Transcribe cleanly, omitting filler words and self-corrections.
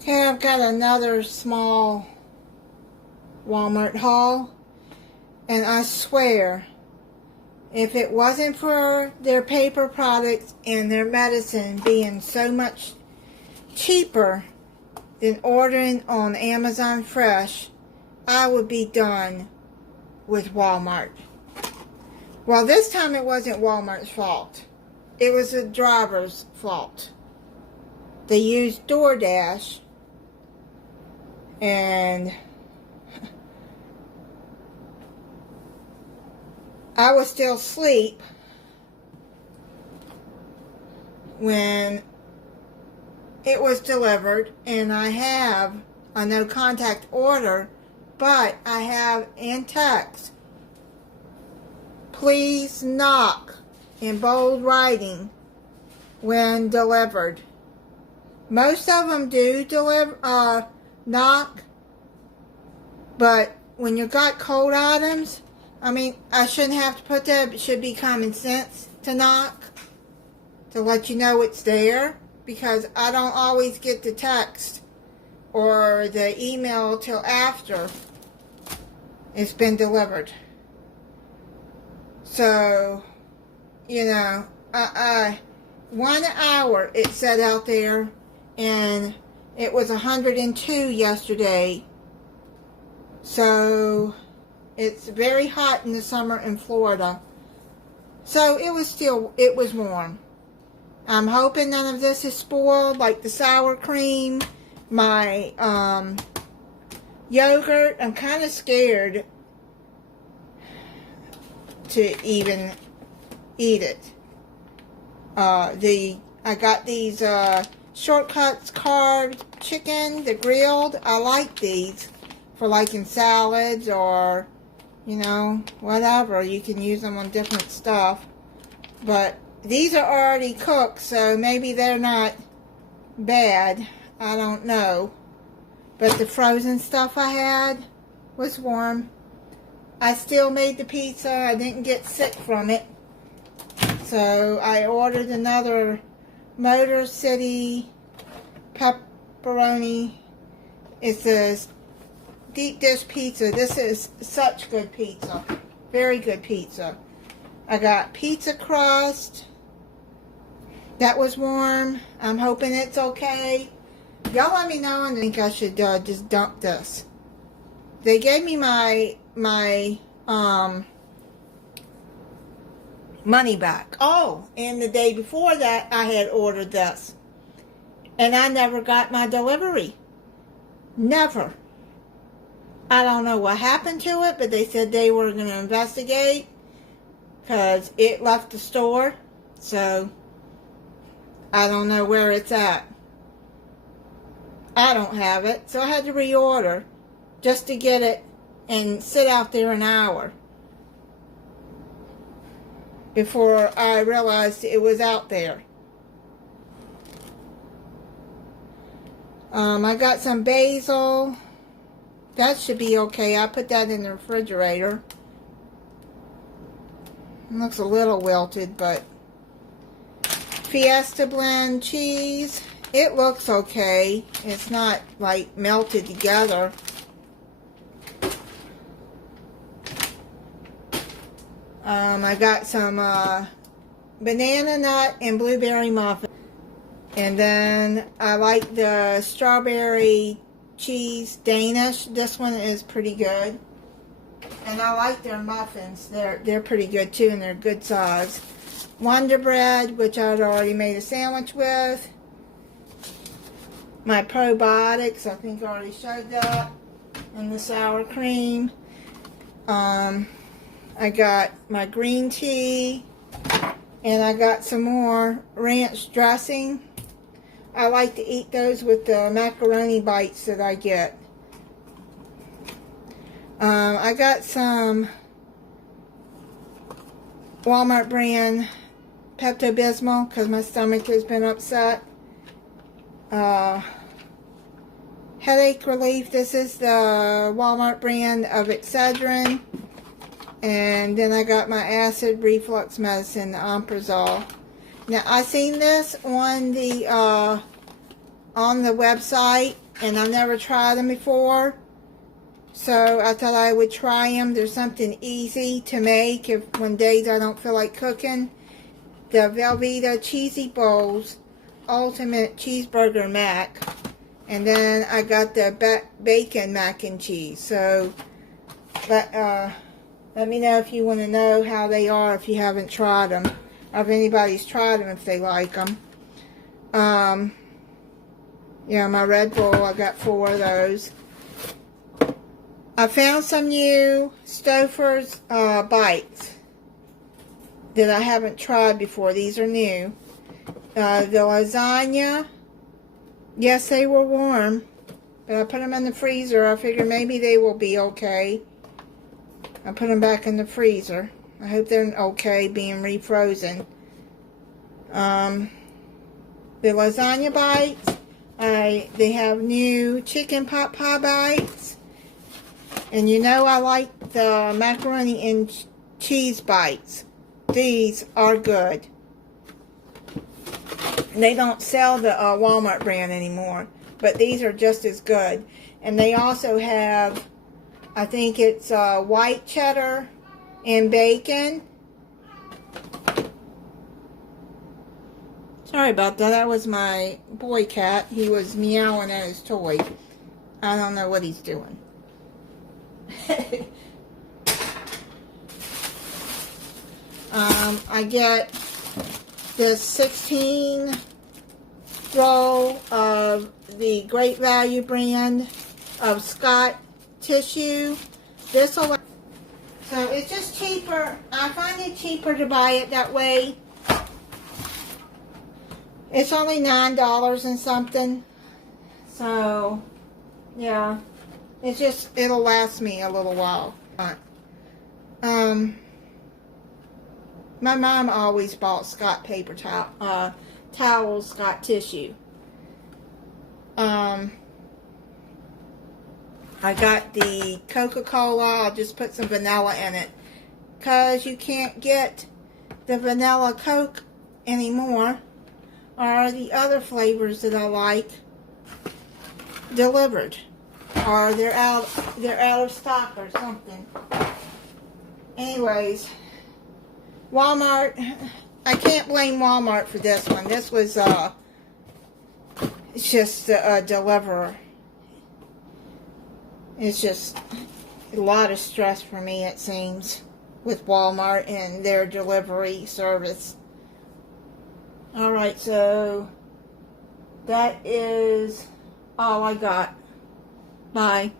Okay, I've got another small Walmart haul, and I swear, if it wasn't for their paper products and their medicine being so much cheaper than ordering on Amazon Fresh, I would be done with Walmart. Well, this time it wasn't Walmart's fault. It was the driver's fault. They used DoorDash, and I was still asleep when it was delivered, and I have a no contact order, but I have in text, please knock, in bold writing when delivered. Most of them do deliver, knock, but when you got cold items, I mean, I shouldn't have to put that. It should be common sense to knock, to let you know it's there, because I don't always get the text or the email till after it's been delivered. So, you know, 1 hour it said out there, and it was 102 yesterday. So it's very hot in the summer in Florida. So it was warm. I'm hoping none of this is spoiled, like the sour cream, my yogurt. I'm kind of scared to even eat it. I got these Shortcuts carved chicken, the grilled. I like these for like in salads or, you know, whatever. You can use them on different stuff. But these are already cooked, so maybe they're not bad. I don't know. But the frozen stuff I had was warm. I still made the pizza. I didn't get sick from it. So I ordered another Motor City pepperoni. It's a deep dish pizza. This is such good pizza. Very good pizza. I got pizza crust. That was warm. I'm hoping it's okay. Y'all let me know, and I think I should just dump this. They gave me my money back. Oh, and the day before that, I had ordered this. And I never got my delivery. Never. I don't know what happened to it, but they said they were going to investigate because it left the store. So, I don't know where it's at. I don't have it, so I had to reorder just to get it and sit out there an hour before I realized it was out there. I got some basil. That should be okay. I put that in the refrigerator. It looks a little wilted, but Fiesta blend cheese. It looks okay. It's not like melted together. I got some banana nut and blueberry muffin. And then I like the strawberry cheese Danish. This one is pretty good. And I like their muffins. They're pretty good too, and they're good size. Wonder Bread, which I'd already made a sandwich with. My probiotics, I think I already showed that. And the sour cream. I got my green tea, and I got some more ranch dressing. I like to eat those with the macaroni bites that I get. I got some Walmart brand Pepto-Bismol because my stomach has been upset. Headache relief. This is the Walmart brand of Excedrin. And then I got my acid reflux medicine, the Omprazole. Now, I seen this on the website, and I've never tried them before. So I thought I would try them. There's something easy to make when days I don't feel like cooking. The Velveeta Cheesy Bowls Ultimate Cheeseburger Mac. And then I got the Bacon Mac and Cheese. So let me know if you want to know how they are if you haven't tried them. Or if anybody's tried them, if they like them. Yeah, my Red Bull, I got 4 of those. I found some new Stouffer's bites that I haven't tried before. These are new. The lasagna, yes, they were warm, but I put them in the freezer. I figured maybe they will be okay. I put them back in the freezer. I hope they're okay being refrozen. The lasagna bites, they have new chicken pot pie bites. And you know I like the macaroni and cheese bites. These are good. They don't sell the Walmart brand anymore, but these are just as good. And they also have, I think it's white cheddar and bacon. Sorry about that. That was my boy cat. He was meowing at his toy. I don't know what he's doing. I get this 16 roll of the Great Value brand of Scot Tissue. So it's just cheaper. I find it cheaper to buy it that way. It's only $9 and something. So, yeah. It's just, it'll last me a little while. My mom always bought Scot paper towels, Scot Tissue. I got the Coca-Cola. I'll just put some vanilla in it, because you can't get the vanilla Coke anymore, or the other flavors that I like delivered, or they're out of stock or something. Anyways, Walmart, I can't blame Walmart for this one. This was it's just a deliverer. It's just a lot of stress for me, it seems, with Walmart and their delivery service. Alright, so that is all I got. Bye.